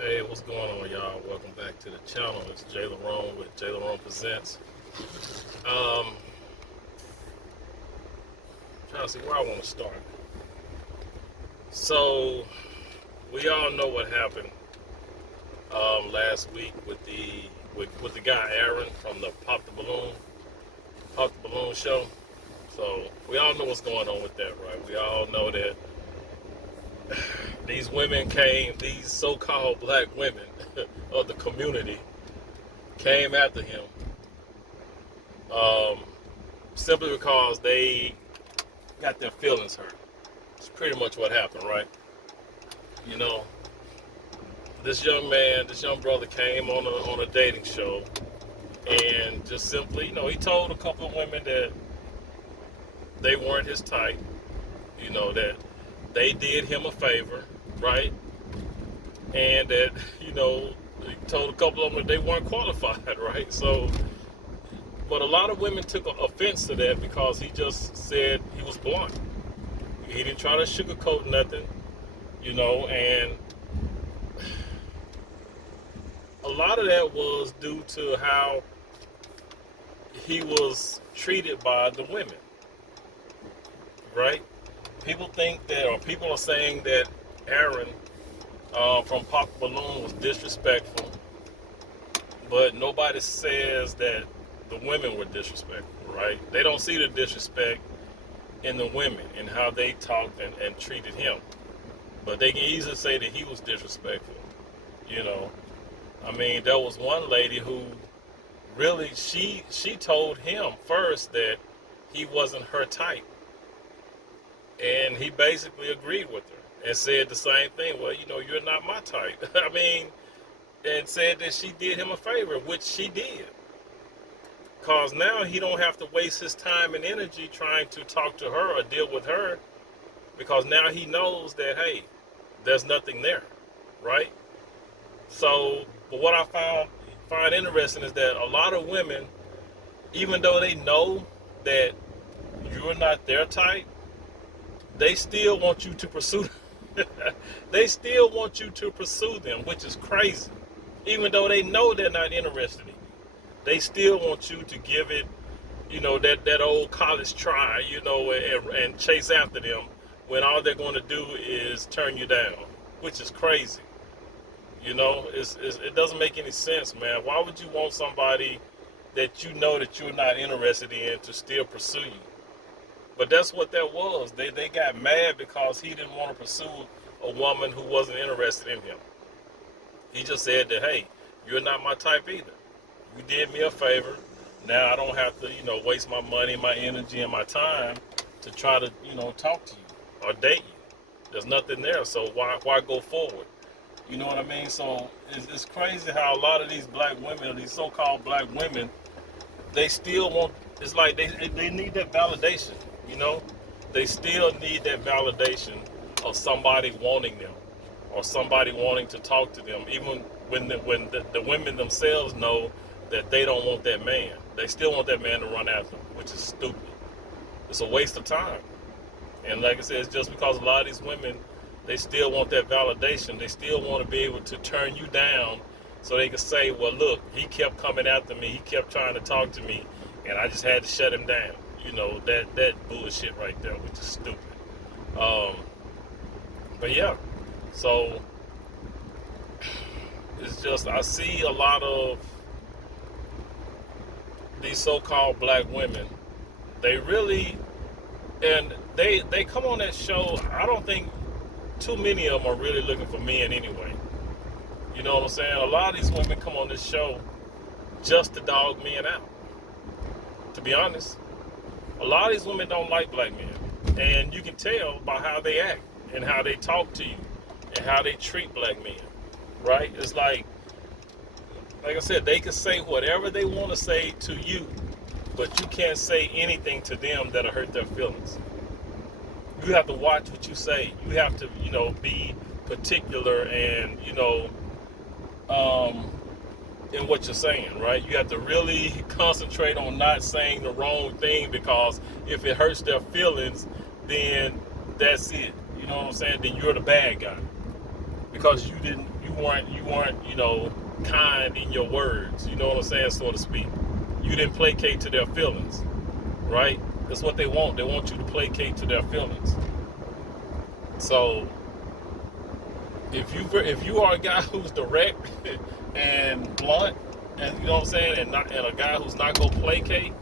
Hey, what's going on, y'all? Welcome back to the channel. It's Jay Larone with Jay Larone Presents. Um, Trying to see where I want to start. So, we all know what happened last week with the guy Aaron from the Pop the Balloon show. So, we all know what's going on with that, right? We all know that these so-called black women of the community came after him um, simply because they got their feelings hurt. It's pretty much what happened, right? You know, this young brother came on a dating show and just simply, he told a couple of women that they weren't his type, that they did him a favor, right? And that, he told a couple of them that they weren't qualified, right? So, but a lot of women took offense to that because he just said he was blunt. He didn't try to sugarcoat nothing, and a lot of that was due to how he was treated by the women, right? People are saying that Aaron from Pop Balloon was disrespectful, but nobody says that the women were disrespectful, right? They don't see the disrespect in the women and how they talked and treated him. But they can easily say that he was disrespectful, you know. I mean, there was one lady who really, she told him first that he wasn't her type. And he basically agreed with her and said the same thing. Well, you're not my type. I mean, and said that she did him a favor, which she did. Because now he don't have to waste his time and energy trying to talk to her or deal with her, because now he knows that, hey, there's nothing there, right? So, but what I find interesting is that a lot of women, even though they know that you're not their type, they still want you to pursue they still want you to pursue them, which is crazy. Even though they know they're not interested in you, they still want you to give it, that old college try, and chase after them when all they're going to do is turn you down, which is crazy. It doesn't make any sense, man. Why would you want somebody that you know that you're not interested in to still pursue you? But that's what that was. They got mad because he didn't want to pursue a woman who wasn't interested in him. He just said that, hey, you're not my type either. You did me a favor. Now I don't have to, waste my money, my energy, and my time to try to, talk to you or date you. There's nothing there, so why go forward? You know what I mean? So it's crazy how a lot of these black women, or these so-called black women, they still want, it's like they need that validation, They still need that validation of somebody wanting them or somebody wanting to talk to them, even when the women themselves know that they don't want that man. They still want that man to run after them, which is stupid. It's a waste of time. And like I said, it's just because a lot of these women, they still want that validation. They still want to be able to turn you down so they can say, well, look, he kept coming after me. He kept trying to talk to me, and I just had to shut him down. That bullshit right there, which is stupid. But yeah, so it's just, I see a lot of these so-called black women. They really, and they come on that show. I don't think too many of them are really looking for men anyway. You know what I'm saying? A lot of these women come on this show just to dog men out. To be honest, a lot of these women don't like black men, and you can tell by how they act and how they talk to you and how they treat black men. Right? It's like I said, they can say whatever they want to say to you, but you can't say anything to them that'll hurt their feelings. You have to watch what you say. You have to, be particular and, in what you're saying, right? You have to really concentrate on not saying the wrong thing, because if it hurts their feelings, then that's it. You know what I'm saying? Then you're the bad guy. because you weren't, kind in your words. You know what I'm saying, so to speak. You didn't placate to their feelings, right? That's what they want. They want you to placate to their feelings. So if you are a guy who's direct and blunt, and you know what I'm saying, and a guy who's not gonna placate,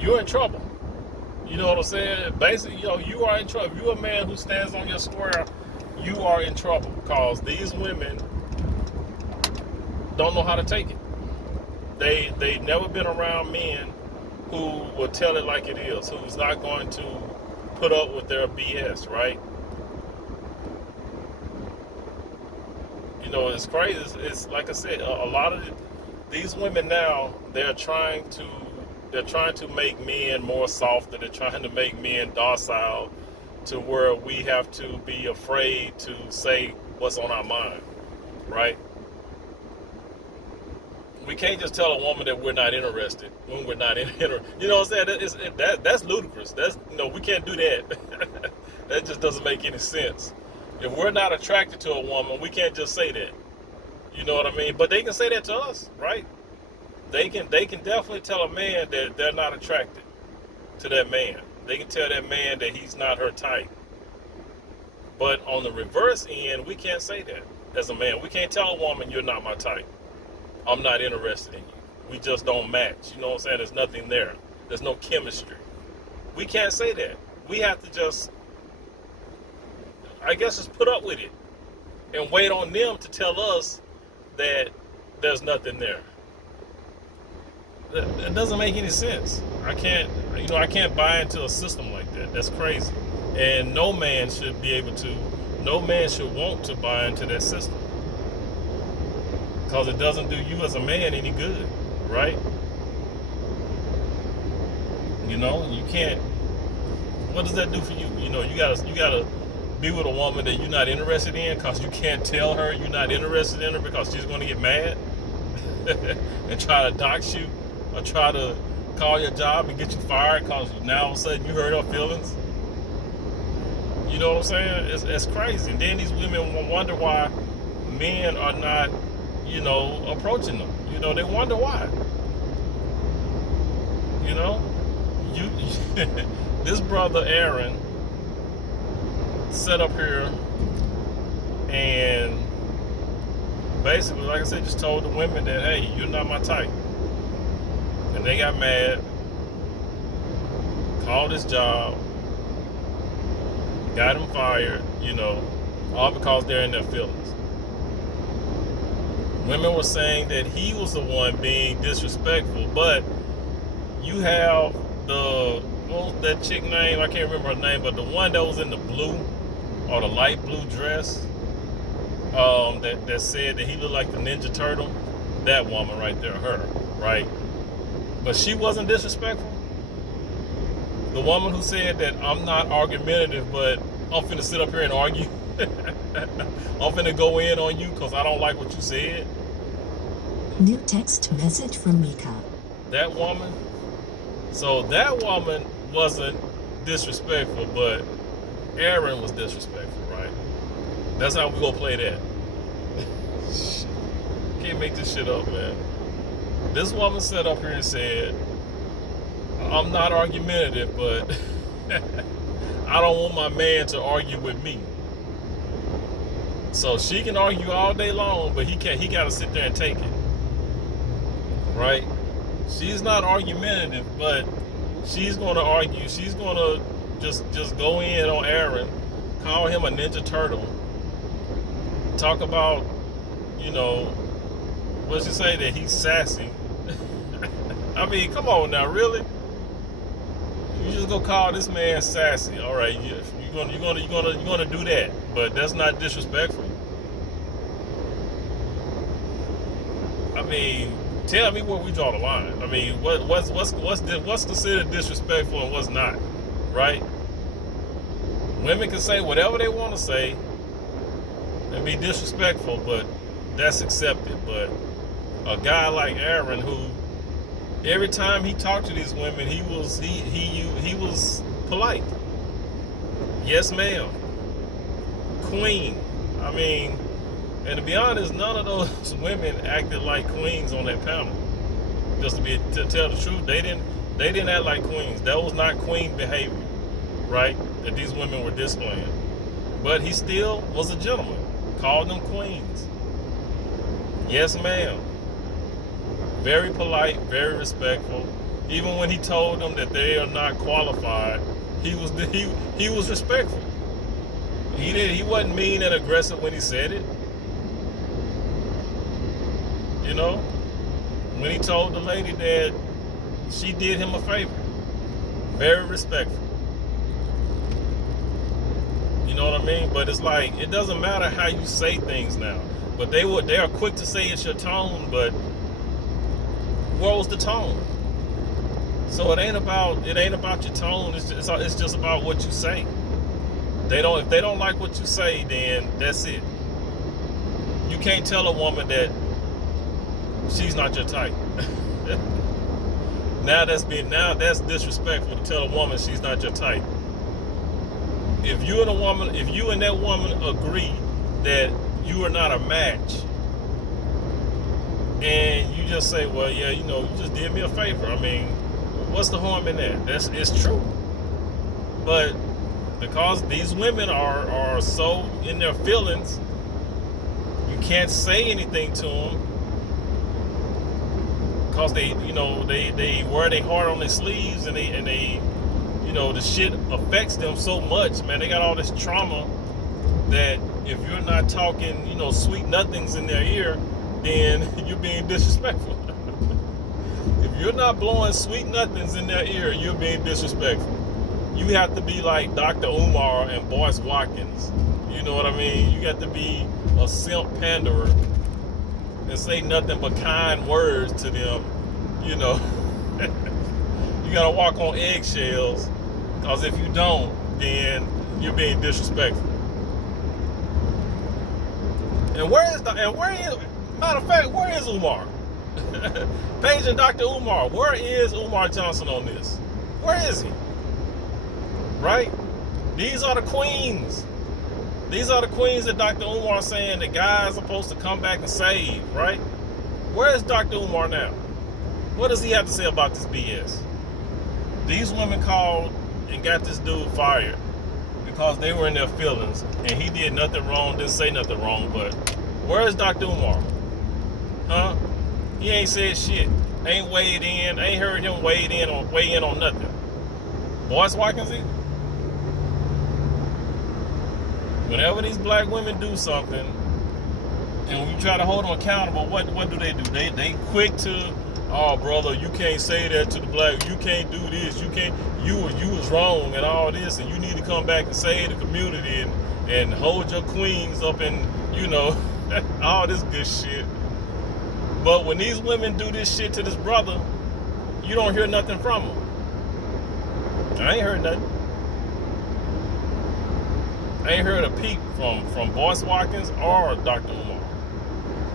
you're in trouble. You know what I'm saying? Basically, you are in trouble. If you're a man who stands on your square, you are in trouble, because these women don't know how to take it. They've never been around men who will tell it like it is, who's not going to put up with their BS, right? It's crazy. It's like I said, a lot of these women now, they're trying to make men more softer. They're trying to make men docile, to where we have to be afraid to say what's on our mind, right? We can't just tell a woman that we're not interested when we're not interested. You know what I'm saying? That's ludicrous. We can't do that. That just doesn't make any sense. If we're not attracted to a woman, we can't just say that. You know what I mean? But they can say that to us, right? They can definitely tell a man that they're not attracted to that man. They can tell that man that he's not her type. But on the reverse end, we can't say that as a man. We can't tell a woman, you're not my type. I'm not interested in you. We just don't match. You know what I'm saying? There's nothing there. There's no chemistry. We can't say that. We have to just put up with it and wait on them to tell us that there's nothing there. That doesn't make any sense. I can't buy into a system like that. That's crazy. And no man should want to buy into that system, because it doesn't do you as a man any good, right? You can't. What does that do for you? You gotta be with a woman that you're not interested in, because you can't tell her you're not interested in her, because she's going to get mad and try to dox you, or try to call your job and get you fired, because now all of a sudden you hurt her feelings. You know what I'm saying? It's crazy. And then these women wonder why men are not, approaching them. They wonder why. This brother Aaron sat up here and basically, like I said, just told the women that, hey, you're not my type. And they got mad, called his job, got him fired, all because they're in their feelings. Women were saying that he was the one being disrespectful, but you have what was that chick name? I can't remember her name, but the one that was in the blue or the light blue dress, that said that he looked like the Ninja Turtle. That woman right there, her, right? But she wasn't disrespectful. The woman who said that I'm not argumentative, but I'm finna sit up here and argue. I'm finna go in on you because I don't like what you said. New text message from Mika. That woman. So that woman wasn't disrespectful, but Aaron was disrespectful, right? That's how we gonna play that. Can't make this shit up, man. This woman sat up here and said, I'm not argumentative, but I don't want my man to argue with me. So she can argue all day long, but he gotta sit there and take it. Right? She's not argumentative, but she's gonna argue. She's gonna just go in on Aaron, call him a Ninja Turtle, talk about, what's she say, that he's sassy. I mean, come on now, really? You just gonna call this man sassy? All right, you're gonna do that, but that's not disrespectful. I mean, tell me where we draw the line. I mean, what's considered disrespectful and what's not, right? Women can say whatever they want to say and be disrespectful, but that's accepted. But a guy like Aaron, who every time he talked to these women, he was polite. Yes, ma'am. Queen. I mean, and to be honest, none of those women acted like queens on that panel. Just to tell the truth, they didn't act like queens. That was not queen behavior, right? That these women were displaying. But he still was a gentleman. Called them queens. Yes, ma'am. Very polite, very respectful. Even when he told them that they are not qualified, he was respectful. He wasn't mean and aggressive when he said it. You know, when he told the lady that she did him a favor, very respectful. You know what I mean? But it's like, it doesn't matter how you say things now. But they are quick to say it's your tone, but where was the tone? So it ain't about your tone. It's just about what you say. If they don't like what you say, then that's it. You can't tell a woman that she's not your type. Now that's disrespectful to tell a woman she's not your type. If you and that woman agree that you are not a match, and you just say, well, yeah, you just did me a favor. I mean, what's the harm in that? It's true. But because these women are so in their feelings, you can't say anything to them because they wear their heart on their sleeves, and they the shit affects them so much, man. They got all this trauma that if you're not talking, sweet nothings in their ear, then you're being disrespectful. If you're not blowing sweet nothings in their ear, you're being disrespectful. You have to be like Dr. Umar and Boyce Watkins. You know what I mean? You got to be a simp panderer and say nothing but kind words to them. You gotta walk on eggshells, because if you don't, then you're being disrespectful. Matter of fact, where is Umar? Paige and Dr. Umar, where is Umar Johnson on this? Where is he? Right? These are the queens. These are the queens that Dr. Umar is saying that guys are supposed to come back and save, right? Where is Dr. Umar now? What does he have to say about this BS? These women called and got this dude fired because they were in their feelings, and he did nothing wrong, didn't say nothing wrong. But where is Dr. Umar? Huh? He ain't said shit. Ain't weighed in. Ain't heard him weigh in on nothing. Boyce Watkins either. Whenever these black women do something, and when you try to hold them accountable, what do? They quick to, oh brother, you can't say that to the black. You can't do this. You can't. You was wrong and all this, and you need to come back and save the community and hold your queens up and all this good shit. But when these women do this shit to this brother, you don't hear nothing from them. I ain't heard nothing. I ain't heard a peep from Boyce Watkins or Dr. Umar.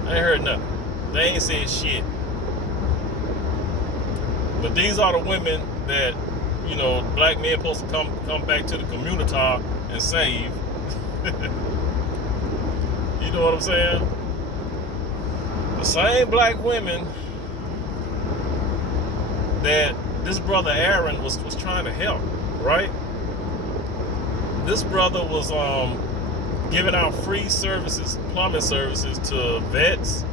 I ain't heard nothing. They ain't said shit. But these are the women that, black men supposed to come back to the community and save. You know what I'm saying? The same black women that this brother Aaron was trying to help, right? This brother was giving out free services, plumbing services to vets,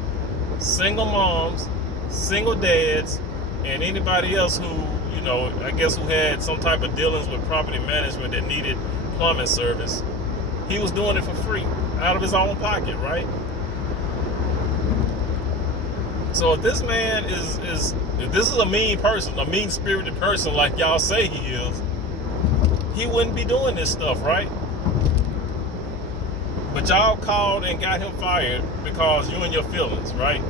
single moms, single dads, and anybody else who, I guess who had some type of dealings with property management that needed plumbing service. He was doing it for free, out of his own pocket, right? So if this man if this is a mean person, a mean-spirited person like y'all say he is, he wouldn't be doing this stuff, right? But y'all called and got him fired because you in your feelings, right?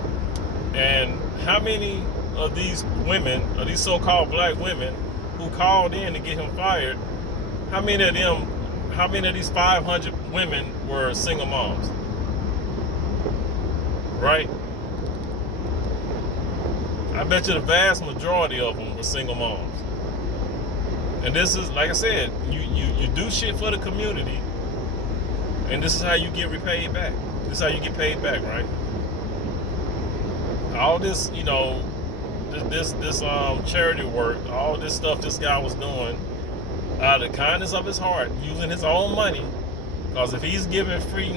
And how many of these women, or these so-called black women who called in to get him fired, how many of these 500 women were single moms? Right? I bet you the vast majority of them were single moms. And this is, like I said, you do shit for the community, And this is how you get repaid back. This is how you get paid back, right? All this, this charity work, all this stuff this guy was doing out of the kindness of his heart, using his own money. Because if he's giving free,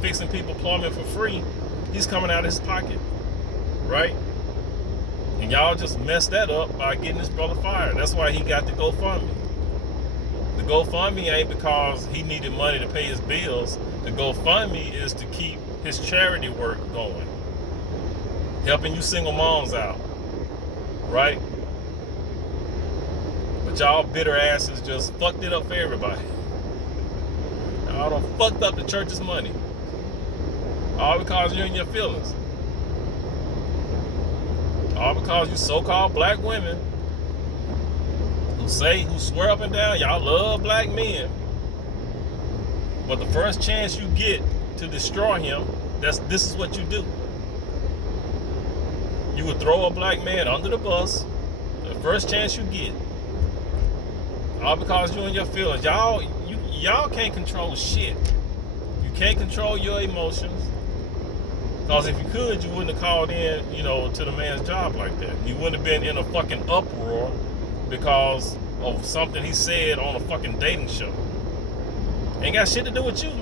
fixing people plumbing for free, he's coming out of his pocket, right? And y'all just messed that up by getting this brother fired. That's why he got the GoFundMe. The GoFundMe ain't because he needed money to pay his bills. The GoFundMe is to keep his charity work going, helping you single moms out, right? But y'all bitter asses just fucked it up for everybody. Y'all done fucked up the church's money, all because you're in your feelings. All because you so-called black women who swear up and down y'all love black men. But the first chance you get to destroy him, this is what you do. You would throw a black man under the bus the first chance you get. All because you're in your feelings. Y'all can't control shit. You can't control your emotions. Because if you could, you wouldn't have called in, to the man's job like that. You wouldn't have been in a fucking uproar because of something he said on a fucking dating show. Ain't got shit to do with you.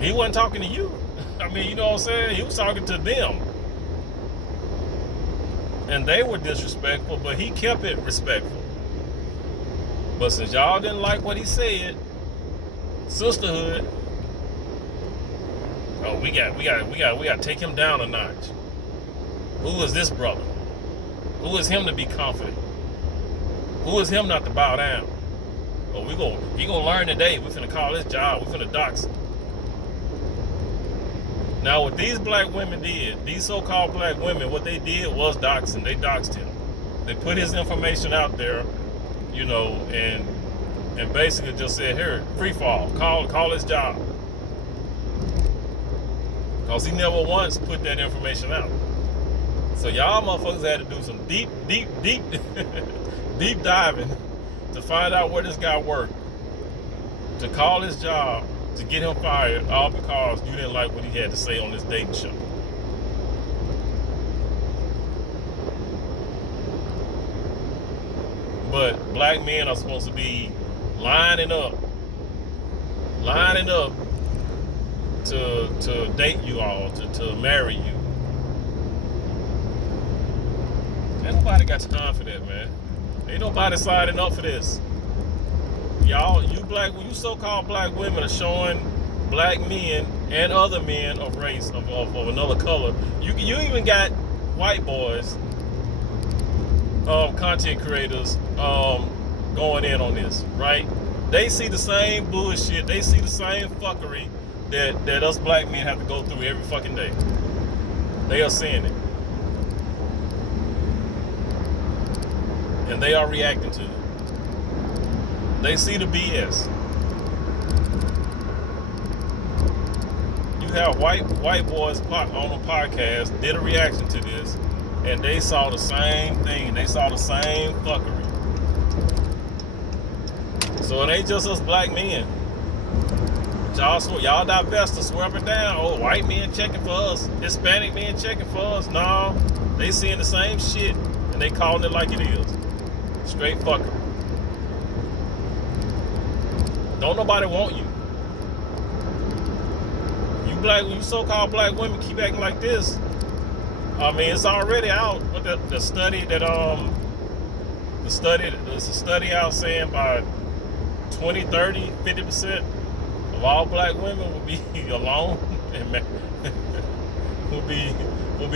He wasn't talking to you. I mean, you know what I'm saying? He was talking to them. And they were disrespectful, but he kept it respectful. But since y'all didn't like what he said, sisterhood, we got to take him down a notch. Who is this brother? Who is him to be confident? Who is him not to bow down? Oh, he gonna learn today. We finna call this job. We finna dox him. Now, what these black women did, these so-called black women, what they did was doxing. They doxed him. They put his information out there, and basically just said, here, free fall. Call his job. Because he never once put that information out. So y'all motherfuckers had to do some deep diving to find out where this guy worked, to call his job, to get him fired, all because you didn't like what he had to say on this dating show. But black men are supposed to be lining up to date you all, to marry you. Ain't nobody got time for that, man. Ain't nobody signing up for this. Y'all, you so-called black women are showing black men and other men of race, of another color. You even got white boys, content creators, going in on this, right? They see the same bullshit. They see the same fuckery that us black men have to go through every fucking day. They are seeing it. And they are reacting to it. They see the BS. You have white boys on a podcast did a reaction to this, and they saw the same thing. They saw the same fuckery. So it ain't just us black men. Y'all divest to swear up and down. Oh, white men checking for us. Hispanic men checking for us. No, they seeing the same shit, and they calling it like it is. Straight fuckery. Don't nobody want you. You so-called black women keep acting like this. I mean, it's already out. But the study that there's a study out saying by 2030, 50% of all black women will be alone and will be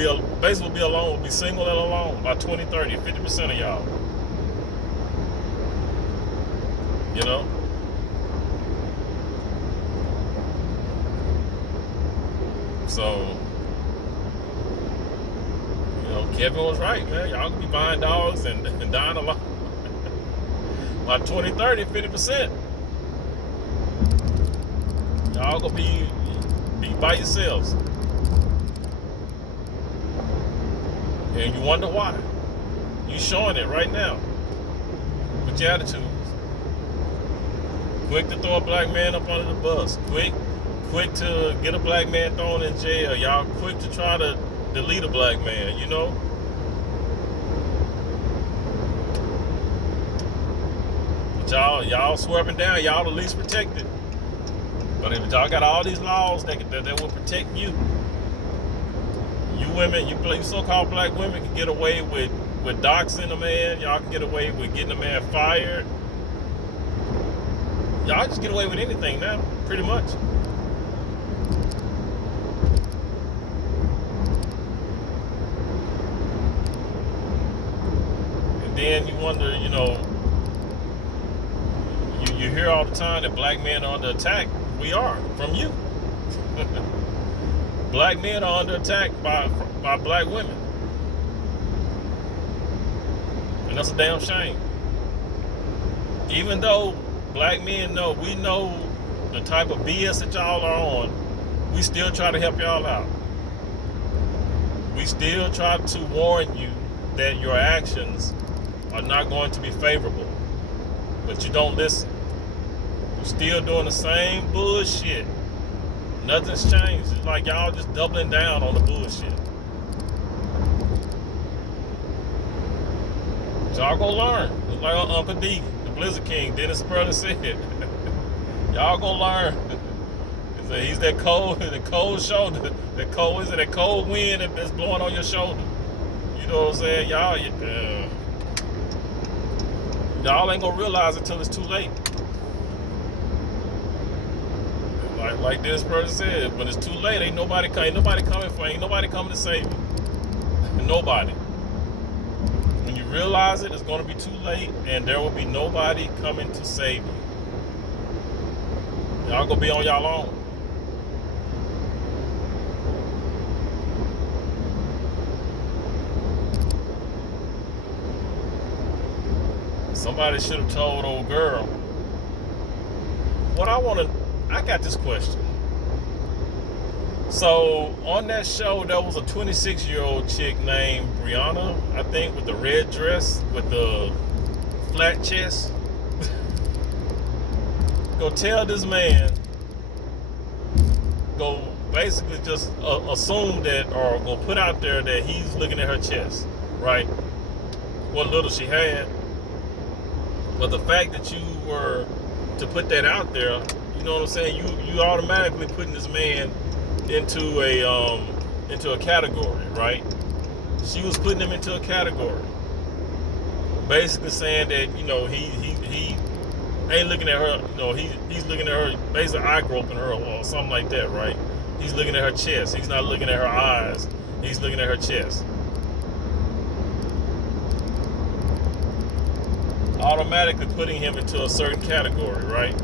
alone, will be single and alone by 2030. 50% of y'all. So, Kevin was right, man. Y'all gonna be buying dogs and dying alone. By 2030, 50%. Y'all gonna be by yourselves. And you wonder why. You showing it right now with your attitudes. Quick to throw a black man up under the bus. Quick to get a black man thrown in jail. Y'all quick to try to delete a black man, you know? But y'all swerving down. Y'all the least protected. But if y'all got all these laws that will protect you, you women, you so-called black women can get away with doxing a man. Y'all can get away with getting a man fired. Y'all just get away with anything now, pretty much. And then you wonder, you know, you hear all the time that black men are under attack. We are, from you. Black men are under attack by black women. And that's a damn shame. Even though black men know, we know the type of BS that y'all are on, we still try to help y'all out. We still try to warn you that your actions are not going to be favorable. But you don't listen. You're still doing the same bullshit. Nothing's changed. It's like y'all just doubling down on the bullshit. So y'all go learn. It's like Uncle D, the Blizzard King, Dennis Perlin said. Y'all go learn. He's that cold shoulder. That cold wind that's blowing on your shoulder. You know what I'm saying? Y'all ain't gonna realize it till it's too late. Like this person said, when it's too late, ain't nobody coming to save you. Nobody. When you realize it, it's gonna be too late, and there will be nobody coming to save you. Y'all gonna be on y'all own. Somebody should have told old girl. I got this question. So on that show, there was a 26-year-old chick named Brianna, I think, with the red dress, with the flat chest. Go tell this man, go basically just assume that, or go put out there that he's looking at her chest, right? What little she had. But the fact that you were to put that out there, you know what I'm saying? You automatically putting this man into a category, right? She was putting him into a category, basically saying that, you know, he ain't looking at her, you know, he's looking at her, basically eye groping her or something like that, right? He's looking at her chest. He's not looking at her eyes. He's looking at her chest. Automatically putting him into a certain category, right?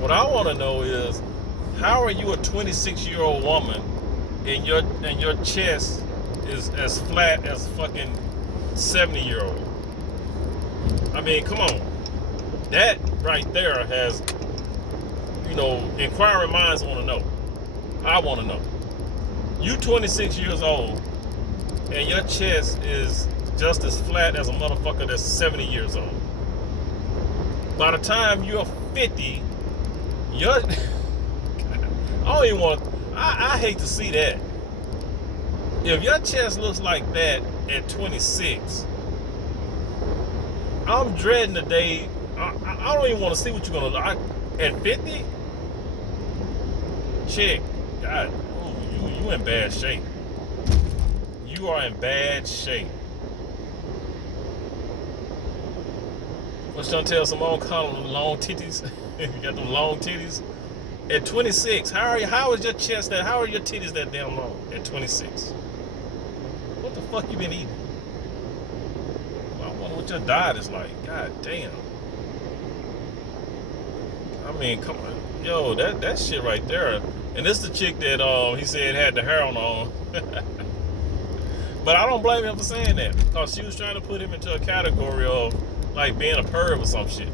What I want to know is, how are you a 26-year-old woman and your chest is as flat as fucking 70-year-old? I mean, come on. That right there has, you know, inquiring minds want to know. I want to know. You 26 years old and your chest is just as flat as a motherfucker that's 70 years old. By the time you're 50, I don't even want. I hate to see that. If your chest looks like that at 26, I'm dreading the day. I don't even want to see what you're gonna look at 50. Chick, God, you in bad shape. You are in bad shape. What's Chantel Simone calling them long titties? You got them long titties. At 26, how is your chest that? How are your titties that damn long at 26? What the fuck you been eating? I wonder what your diet is like. God damn. I mean, come on, yo, that shit right there. And this the chick that he said had the hair on. But I don't blame him for saying that, because she was trying to put him into a category of like being a perv or some shit.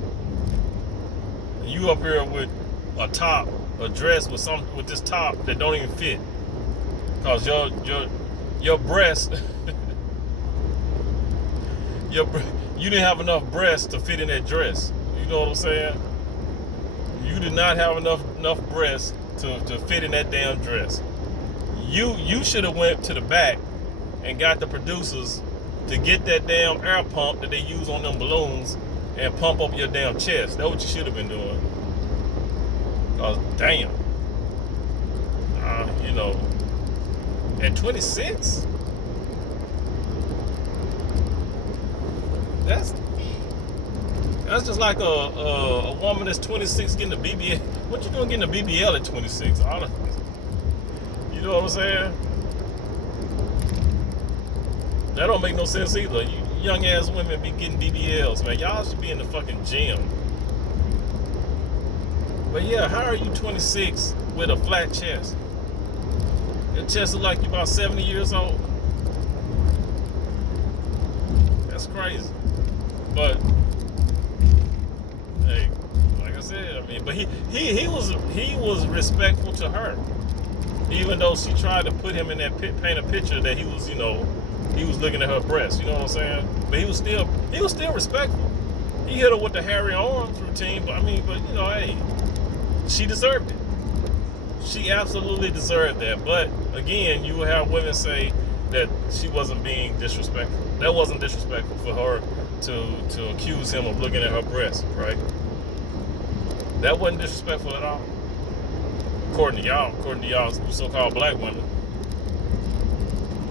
And you up here with a top, a dress with this top that don't even fit, cause your breast, you didn't have enough breasts to fit in that dress. You know what I'm saying? You did not have enough breasts to fit in that damn dress. You should have went to the back and got the producers to get that damn air pump that they use on them balloons and pump up your damn chest. That's what you should have been doing. Cause damn, you know, at 26, that's just like a woman that's 26 getting a BBL. What you doing getting a BBL at 26? You know what I'm saying? That don't make no sense either. You young ass women be getting BBLs, man. Y'all should be in the fucking gym. But yeah, how are you 26 with a flat chest? Your chest is like you about 70 years old. That's crazy. But hey, like I said, I mean, but he was respectful to her, even though she tried to put him in that paint a picture that he was, you know, he was looking at her breast. You know what I'm saying? But he was still respectful. He hit her with the hairy arms routine, but you know, hey, she deserved it. She absolutely deserved that. But again, you will have women say that she wasn't being disrespectful. That wasn't disrespectful for her to accuse him of looking at her breast, right? That wasn't disrespectful at all. According to y'all so-called black women.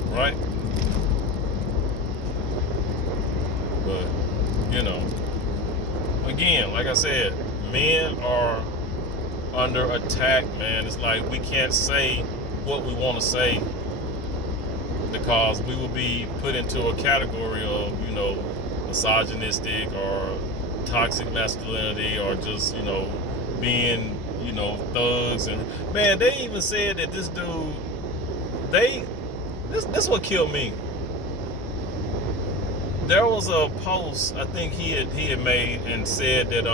Right? But, you know, again, like I said, men are under attack, man. It's like we can't say what we want to say because we will be put into a category of, you know, misogynistic or toxic masculinity or just, you know, being, you know, thugs. And man, they even said that this dude, this what killed me. There was a post I think he had made and said that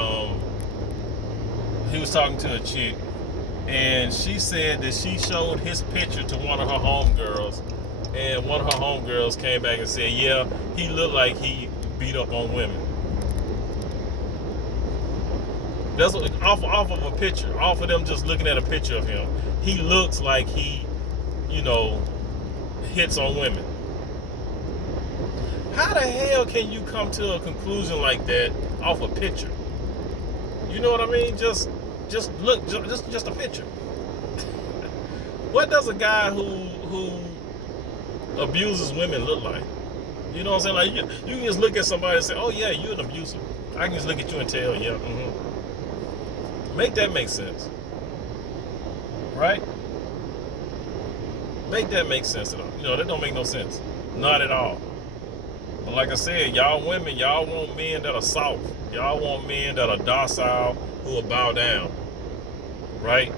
he was talking to a chick and she said that she showed his picture to one of her homegirls and one of her homegirls came back and said, yeah, he looked like he beat up on women. That's what, off of a picture, off of them just looking at a picture of him. He looks like he, you know, hits on women. How the hell can you come to a conclusion like that off a picture? You know what I mean? Just look, just a picture. What does a guy who abuses women look like? You know what I'm saying? Like you can just look at somebody and say, "Oh yeah, you're an abuser." I can just look at you and tell, yeah, Make that make sense, right? Make that make sense at all. You know, that don't make no sense, not at all. But like I said, y'all women, y'all want men that are soft. Y'all want men that are docile, who will bow down, right?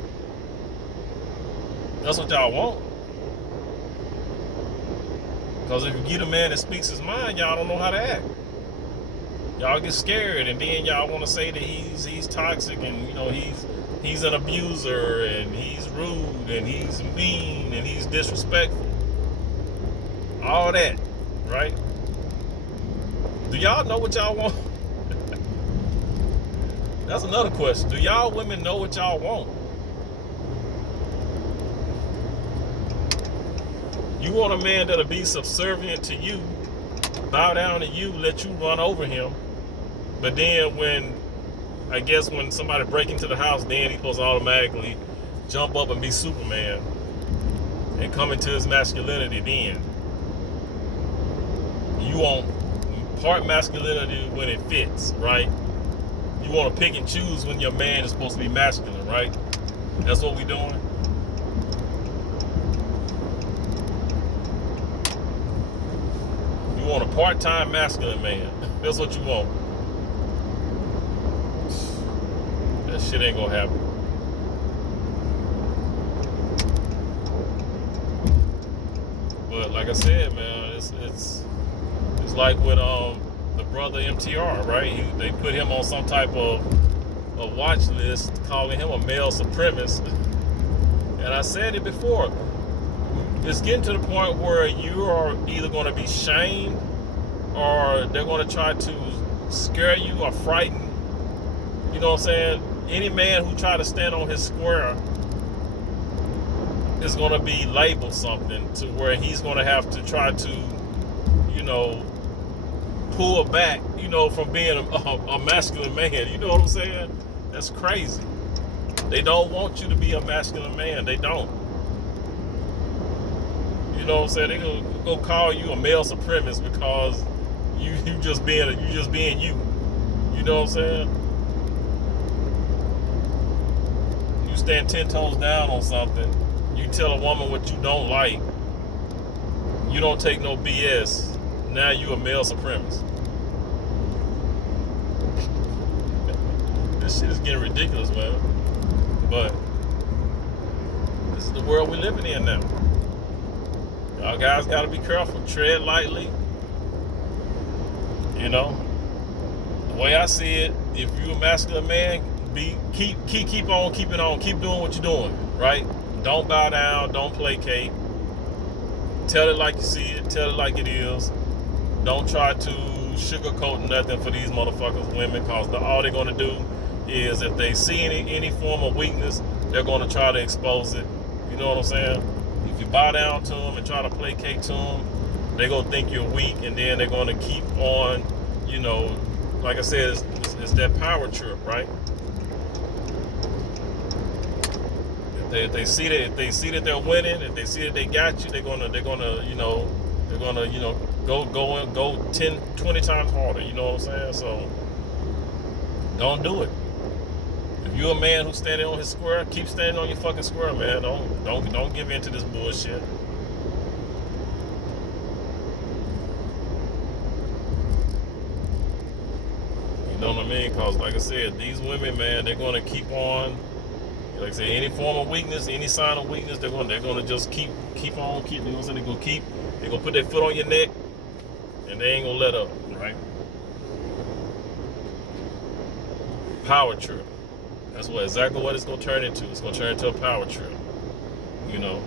That's what y'all want. Because if you get a man that speaks his mind, y'all don't know how to act. Y'all get scared, and then y'all want to say that he's toxic, and you know he's an abuser, and he's rude, and he's mean, and he's disrespectful. All that, right? Do y'all know what y'all want? That's another question. Do y'all women know what y'all want? You want a man that'll be subservient to you, bow down to you, let you run over him. But then when somebody break into the house, then he's supposed to automatically jump up and be Superman and come into his masculinity then. You want part masculinity when it fits, right? You want to pick and choose when your man is supposed to be masculine, right? That's what we doing. You want a part-time masculine man. That's what you want. That shit ain't gonna happen. But like I said, man, it's like with the brother MTR, right? They put him on some type of a watch list, calling him a male supremacist. And I said it before. It's getting to the point where you are either going to be shamed or they're going to try to scare you or frighten You know what I'm saying? Any man who try to stand on his square is going to be labeled something to where he's going to have to try to, you know, pull back, you know, from being a masculine man. You know what I'm saying? That's crazy. They don't want you to be a masculine man. They don't. You know what I'm saying? They gonna go call you a male supremacist because you just being you. You know what I'm saying? You stand 10 toes down on something. You tell a woman what you don't like. You don't take no BS. Now you a male supremacist. This shit is getting ridiculous, man. But this is the world we're living in now. Y'all guys got to be careful. Tread lightly. You know, the way I see it, if you're a masculine man, keep on keeping on, keep doing what you're doing, right? Don't bow down, don't placate. Tell it like you see it, tell it like it is. Don't try to sugarcoat nothing for these motherfuckers, women, because all they're gonna do is if they see any form of weakness, they're gonna try to expose it. You know what I'm saying? If you bow down to them and try to placate to them, they're gonna think you're weak, and then they're gonna keep on, you know, like I said, it's that power trip, right? If they see that they're winning, if they see that they got you, they're gonna go 10, 20 times harder. You know what I'm saying? So don't do it. If you're a man who's standing on his square, keep standing on your fucking square, man. Don't give in to this bullshit. You know what I mean? Because like I said, these women, man, they're gonna keep on. Like I said, any form of weakness, any sign of weakness, they're gonna just keep on. You know what I'm saying? They're gonna put their foot on your neck, and they ain't gonna let up, right? Power trip. That's exactly what it's gonna turn into. It's gonna turn into a power trip. You know.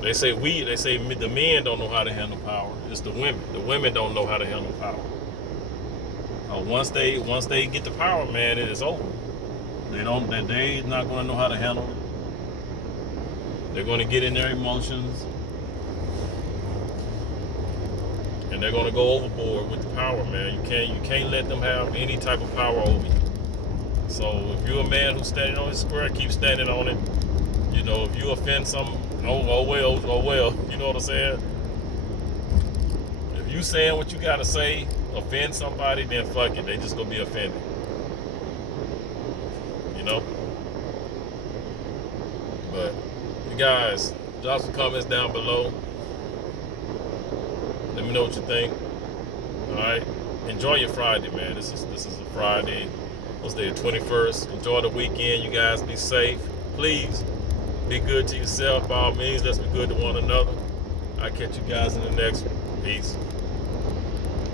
They say the men don't know how to handle power. It's the women. The women don't know how to handle power. Once they get the power, man, it is over. They're not going to know how to handle it. They're going to get in their emotions, and they're going to go overboard with the power, man. You can't let them have any type of power over you. So if you're a man who's standing on his square, keep standing on it. You know, if you offend some, oh well. You know what I'm saying? If you saying what you got to say, offend somebody, then fuck it. They just gonna be offended. You know? But you guys, drop some comments down below. Let me know what you think. Alright? Enjoy your Friday, man. This is a Friday. What's the 21st? Enjoy the weekend. You guys be safe. Please be good to yourself. By all means, let's be good to one another. I'll catch you guys in the next one. Peace.